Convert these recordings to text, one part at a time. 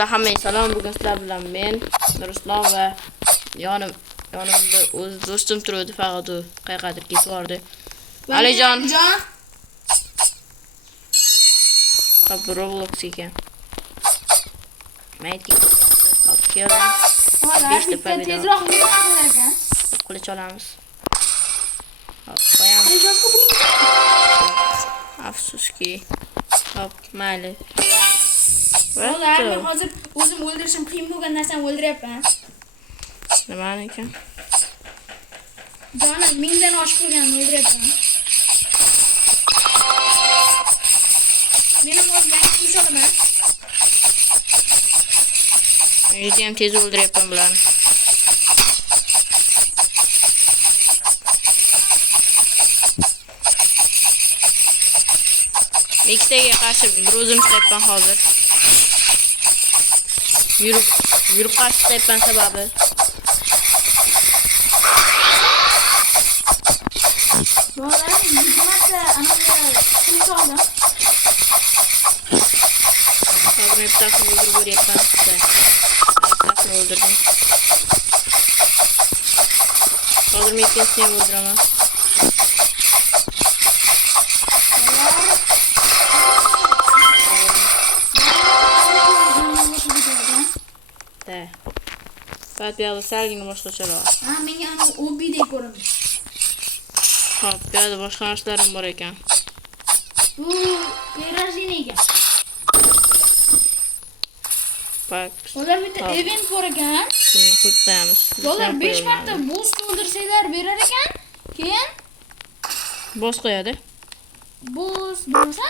Hammaga salom. Bugun sizlar bilan men Ruslan va yonimda o'z do'stim turadi, faqat u qayergadir ketib bordi. Alijon. Qop Roblox ekan. Maytga qop keldim. Bitta tezroq qilar ekan. Qilich olamiz. Hop, qo'yamiz. Afsuski. Hop, mayli. Ular men hozir o'zim o'ldirishim qiyin bo'lgan narsani o'ldiryapman. Nima ekan? Jonim mingdan oshib qolganini o'ldiryapman. Men hozir yangi kuch olaman. Juda ham tez o'ldiryapman bularni. Ikkitaga qarshi bir o'zim chiqyapman hozir. Yurib qarshi chiqyapman sababi. Bolalar yig'masa anaqa kuch oldim. Hozir bittasini o'ldirib ko'ryapman. Bittasini o'ldirdim. Hozir men ikkinchisini ham o'ldiraman. Fakat bir yerde sergini boshqacharoq. Ha, menga ana obbidek ko'rindi. Hop, bu yerda boshqa narsalarim bor ekan. Bu perajiniga. Bak. Ular bitta event bor ekan. Buni qo'yib qo'yamiz. Ular 5 marta boost o'ldirsanglar berar ekan. Keyin boss qo'yadi. Boost bo'lsa?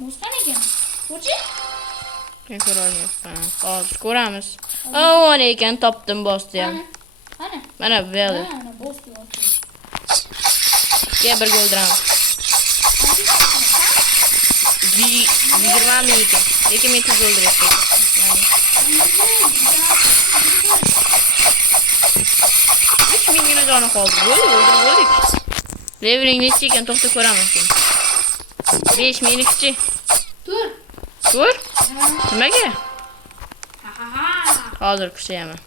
Boshqa ekan. Ko'chi? Men ko'rolmayapman. Hozir ko'ramiz. O, ne ekan topdim bossni ham. Qani? Mana bu yerda. Mana boss yo'q. Ke birga o'ldiramiz. 20 ming ekan. Lekin men tez o'ldiryapman. Uch mingina joni qoldi. O'ldirdik. Leveling necha ekan to'xta ko'raman sen. 5 mingnikichi. Tur. Nimaga? Hozir kuchayaman.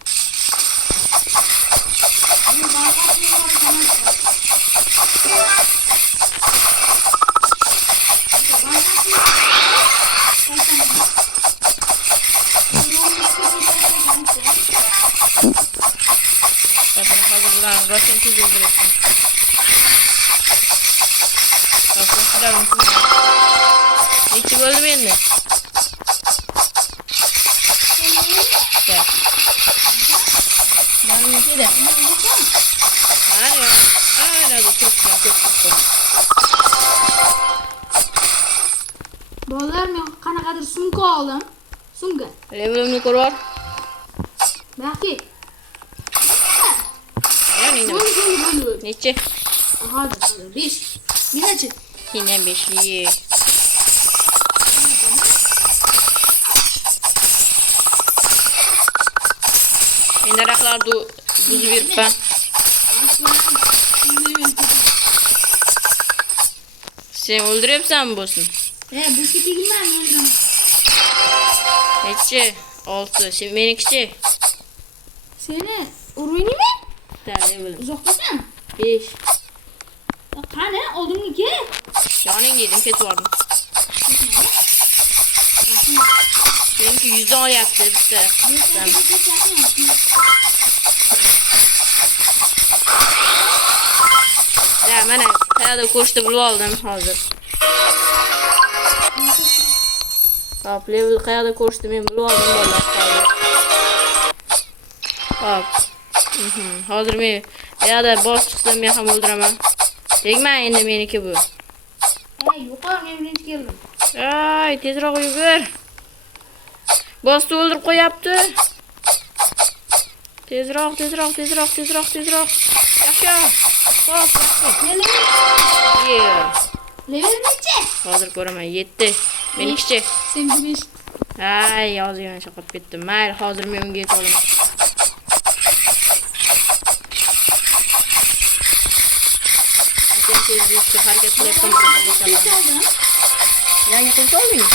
Başkan tez öldürüyorsun. Arkadaşlarım. Hiç böldüm elini. Gel. Ben bir de. Hani? Hala da çok. Bolalar men qanaqadir sumka oldim. Sumka. Levelimni ko'rib. Baxti. Yani neçe? Hadi 5. Neçe? Yine 5'li. Ben daraklar buzu verip ben. Sen öldürüyorsan mı bosun? Bu sikiyim ben öldürüm. Neçe? 6. Şimdi benimki. Seni uruyni mi? Tabii. Uzoqdasan? 5. Qani, oldimniki? Yoning yedim, ketib bordim. Benimki 100 olyapti bitta. Ya mana qayerda ko'rishni bilib oldim hozir. Hop, level qayerda ko'rishni men bilib oldim bolalar hozir. Hop. Hozir men yerda boss chiqsam men ham o'ldiraman. Tegma endi meniki bu. Yo'qol, men birinchi keldim. Ay, tezroq yugur. Bossni o'ldirib qo'yapti. Tezroq. Yaxshi. Boss, yaxshi. Level necha? Hozir ko'raman, 7. Menikichi. Senga 5. Ay, yozgan chaqib ketdim. Mayli, hozir men unga yetib olaman. Tezlikle hareket yapalım. Yangi kutu oldun.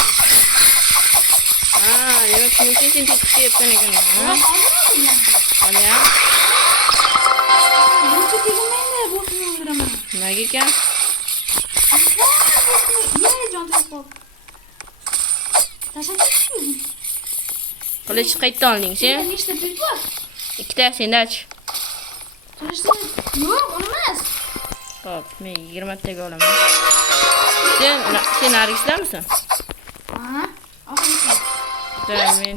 Ha, demek shuning uchun sen tez kuchayapsan ekan. Ha? Hozir ham. Hali ham. Bo'shga tegmaydi, bo'shni o'ldiraman. Nimaga ekan? Jon topib. Tashakkur. Qilich qayerdan olding sen? Nechta pul bor? Ikkita sendach. Qilishda yo'q, emas. Xo'p, men 20 taga olaman. Sen narigisdamisan? Ha? Oxirgi. Men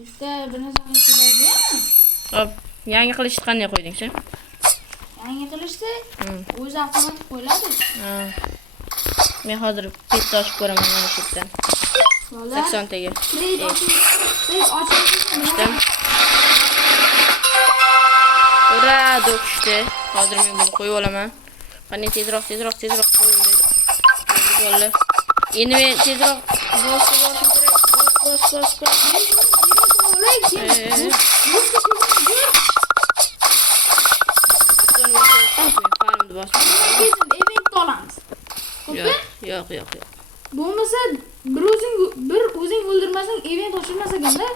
Bizda bir narsa qilishdi. Xo'p, yangi qilichni qanday qo'yding sen? Yangi qilishdi. O'zi avtomatik qo'yiladi. Ha. Men hozir bitta ochib ko'raman mana shu yerdan. 80 taga. Trade ochib. Ura, do'kishdi. Hozir men buni qo'yib olaman. Qani tezroq qo'yildi. Bo'ldi. Endi men tezroq bosib olishim kerak. Bos. Yo'q. Bo'lmasa bir o'zing o'ldirmasang event ochilmas ekanda.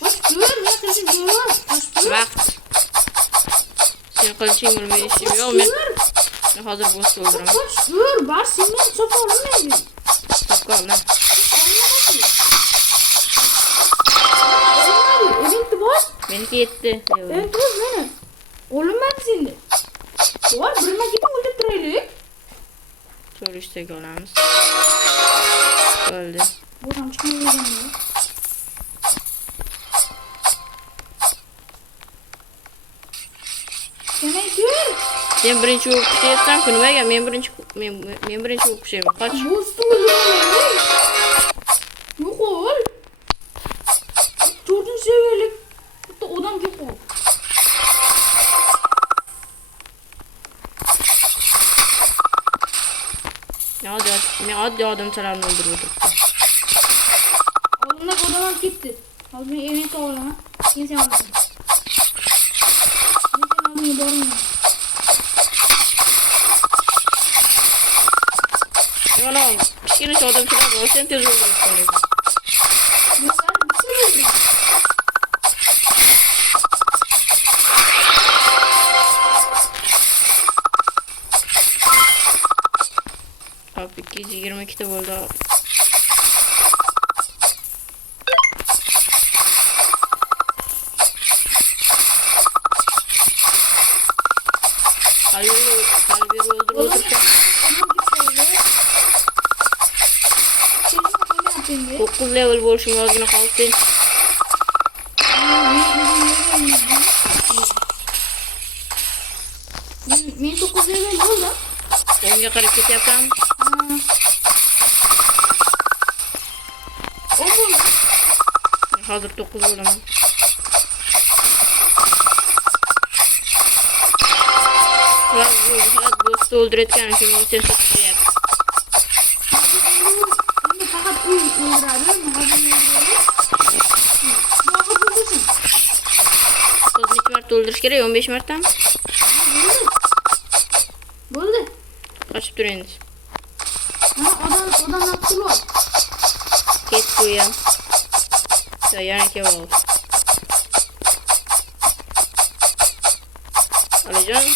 Qochgur, men qilishim bo'lmas. Vaqt. Sen qilishing bo'lmaydi ishim yo'q. Men hozir boshqa o'ldiraman. Qochgur, bar sendan hisob olmaydi. To'qolman. Event bos. Meniki yetdi. Event bos mana. O'lmadi senda. Bor, birma-ketma o'ldirib turaylik. So'rishtaga olamiz. Bo'ldi. Bu ham chiqmaydi. Sen birinchi o'qib kuchayapsan-ku, nimaga? Men birinchi o'qib kuchayman. Qoch. Bu stulni yo'q ol. 4-seviyalik bitta odam yo'q ol. Men oddiy odamchalarni o'ldirib o'tiribman. Oldimdagi odam ham ketdi. Hozir men event olaman. Keyin sen olasan. Men sen oldimga bormayman. Mana kichkina odamchalar bor, sen tez o'ldiribsan. Hop, 222 ta bo'ldi. Qalbi o'ldirib o'tiribsan. 9 level bo'lishim ozgina qoldi. Men 9 level bo'ldim. O'ngga qarab ketyapman. Hozir 9 bo'laman. Va bu faqat do'stni o'ldirayotgan uchun sen so'kishyapti. Endi faqat uy o'ldiradi, Necha marta o'ldirish kerak? 15 martami? Bo'ldi. Qochib tur endi. Odam naqshlar. Ketdi u ham. Yana kelib. Alijon.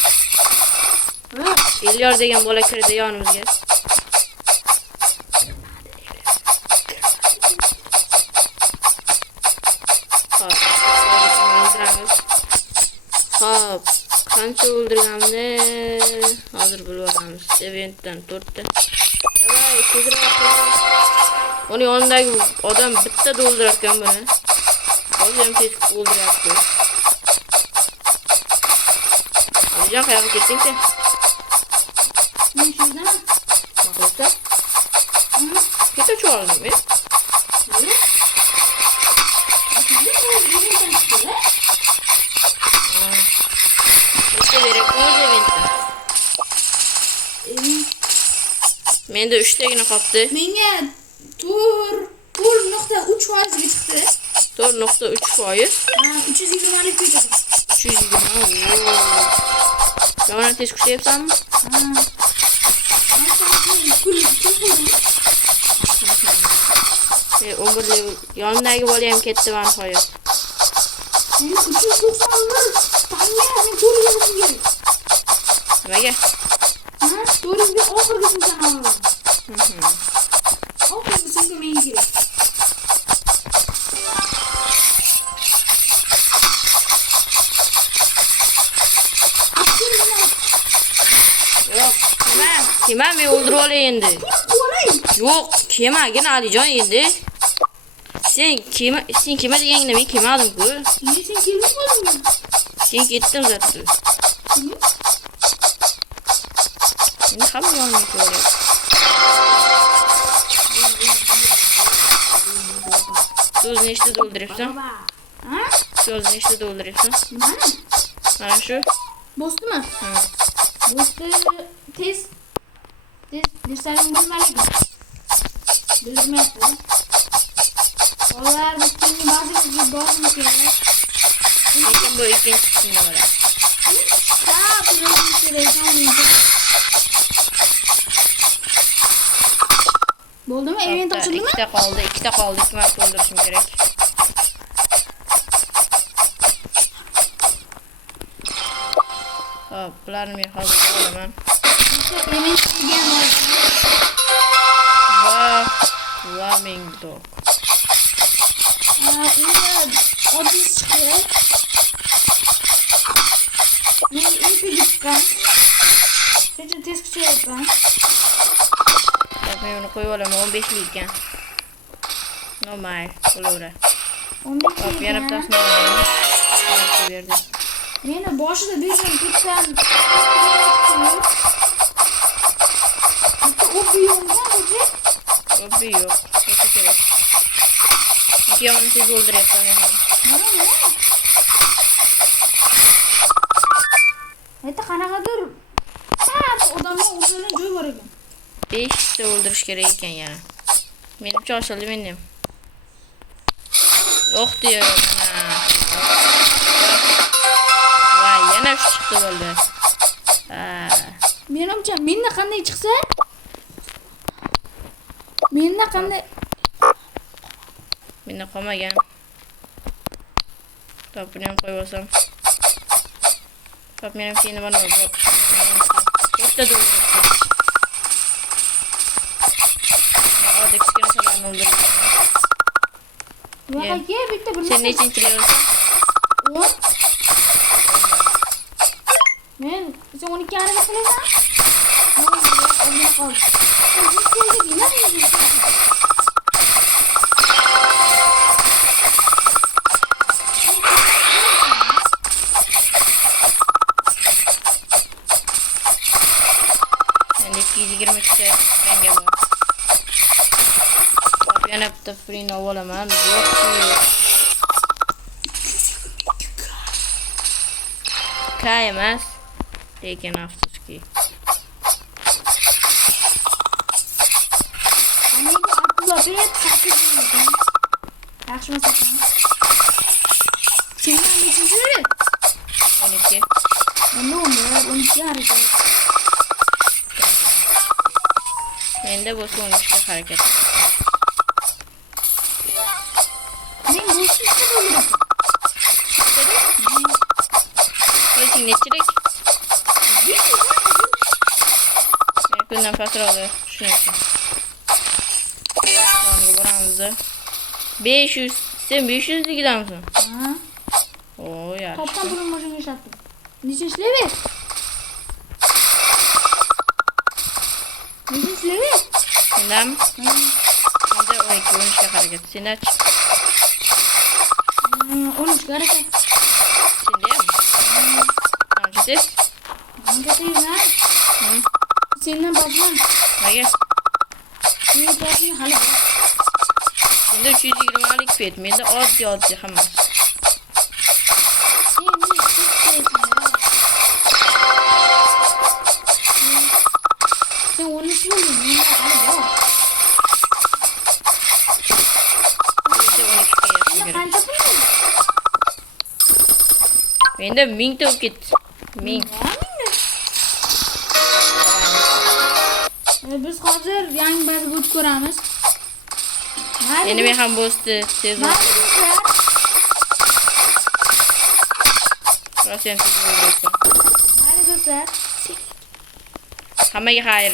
Elyor degan bola kirdi yonimizga. Hop, qancha o'ldirganimni hozir bilib olamiz. Eventdan 4 ta. Davay, tezroq. Uni yonidagi odam bitta o'ldirar ekan buni. Hozir ham tez o'ldiryapti. Alijon, qayerga ketding sen? Men shu yerdaman. Maqlasa? Ketib cho'lding men. Menda 3 tagina qoldi. Menga 4.3% ga chiqdi. 4.3%. Ha, 320 lik ketadi. 320. Yana tez kuchayapsanmi? Ha. 11 level. Yonidagi bola ham ketdi va nihoyat. Meni 391 tanga men ko'rganim kerak. Nimaga? Ha, to'g'riga oxirgisini olaman. Oxirgisini menga kerak. Yo'q, kema men o'ldirib olay endi. Yo'q, kemagina Alijon endi. Sen kema deganingda men kemadim-ku. Sen kelib qoldingmi? Sen ketdim zatda. Endi hamma yonimga ko'ryapti. So'z nechta to'ldiryapsan? Ha? So'z nechta to'ldiryapsan? Mana. Mana shu. Bo'sdimi? Bo'sdi tez dersalaring bilmaydi. Bilmayapti. Olar biz keyingi ba'zimizga borishimiz kerak. Lekin bu ikkinchi qismda bo'ladi. Ha, bilishimiz kerak ekan. Bo'ldimi? Event ochildimi? Ikkita qoldi. 2 marta to'ldirishim kerak. Hop, bularni men hozir olaman. Event degan bor. Va Flaming Dog. Oddiy chiqdi. Men epik chiqqan. Kecha tez kuchayapman. Men uni qo'yib olaman, 15 lik ekan. Normal, bo'laveradi. 15 Hop, yana bittasini olaman. Qarab berdi. Meni boshida bergan ketgan. O'pi yo'qmi o'zi? O'pi yo'q. Kecha kerak. Ikki yomon tez o'ldiryapman men ham. Mana. Ayta qanaqadir odamning o'ldirilgan joy bor ekan. 5 ta o'ldirish kerak ekan yana. Menimcha ochildi menda ham. Yo'q diyor mana. Voy, yana chiqdi bo'ldi. Menimcha menda qanday chiqsa? Menda qanday? Menda qolmagan. Topini ham qo'yib olsam. Top mening keyin nima bor? Bitta dur. Oddiy kichkinalarni o'ldirdim. Yo'q, bitta bir. Sen nechinchi levelsan? 10. Men sen 12 harakat qilasan? O'zini qol. Endi 220 ta ranga bor. Yana bitta free olaman. Yo'q. Kay emas. Lekin afsuski. Nega Abdulobek sotib yaxshimi sotaman? Sen nechinchi level? 12. Mana 12 harakat. Menda bo'lsa 13 ga harakat. Men bo'shlikda bo'laman. Qo'ying nechilik? Men kundan pastroqda shuning uchun. Songa boramiz. 500. Sen 500 ligidamisan? Ha. O, yaxshi. Topdan pulni mashinaga ishlatdim. Nechinchi level? Nechinchi level? Sendam? Menda 12 ga harakat. Sendachi? 13 ga harakat. Senda ham? Qanchasiz? Menga tegma. Sendan bosman. Nimaga? Men bosman hali bor. Senda 320 lik pet. Menda oddiy hammasi. Sen 13 bo'lding. Men hali bor. Qancha pul? Menda 1000 ta ketdi. 1000. Biz hozir yangi bazaga o'tib ko'ramiz. Endi men ham bo'sdi. Tez ol. Rossiyan tez o'ldiribman. Mayli do'stlar. Hammaga xayr.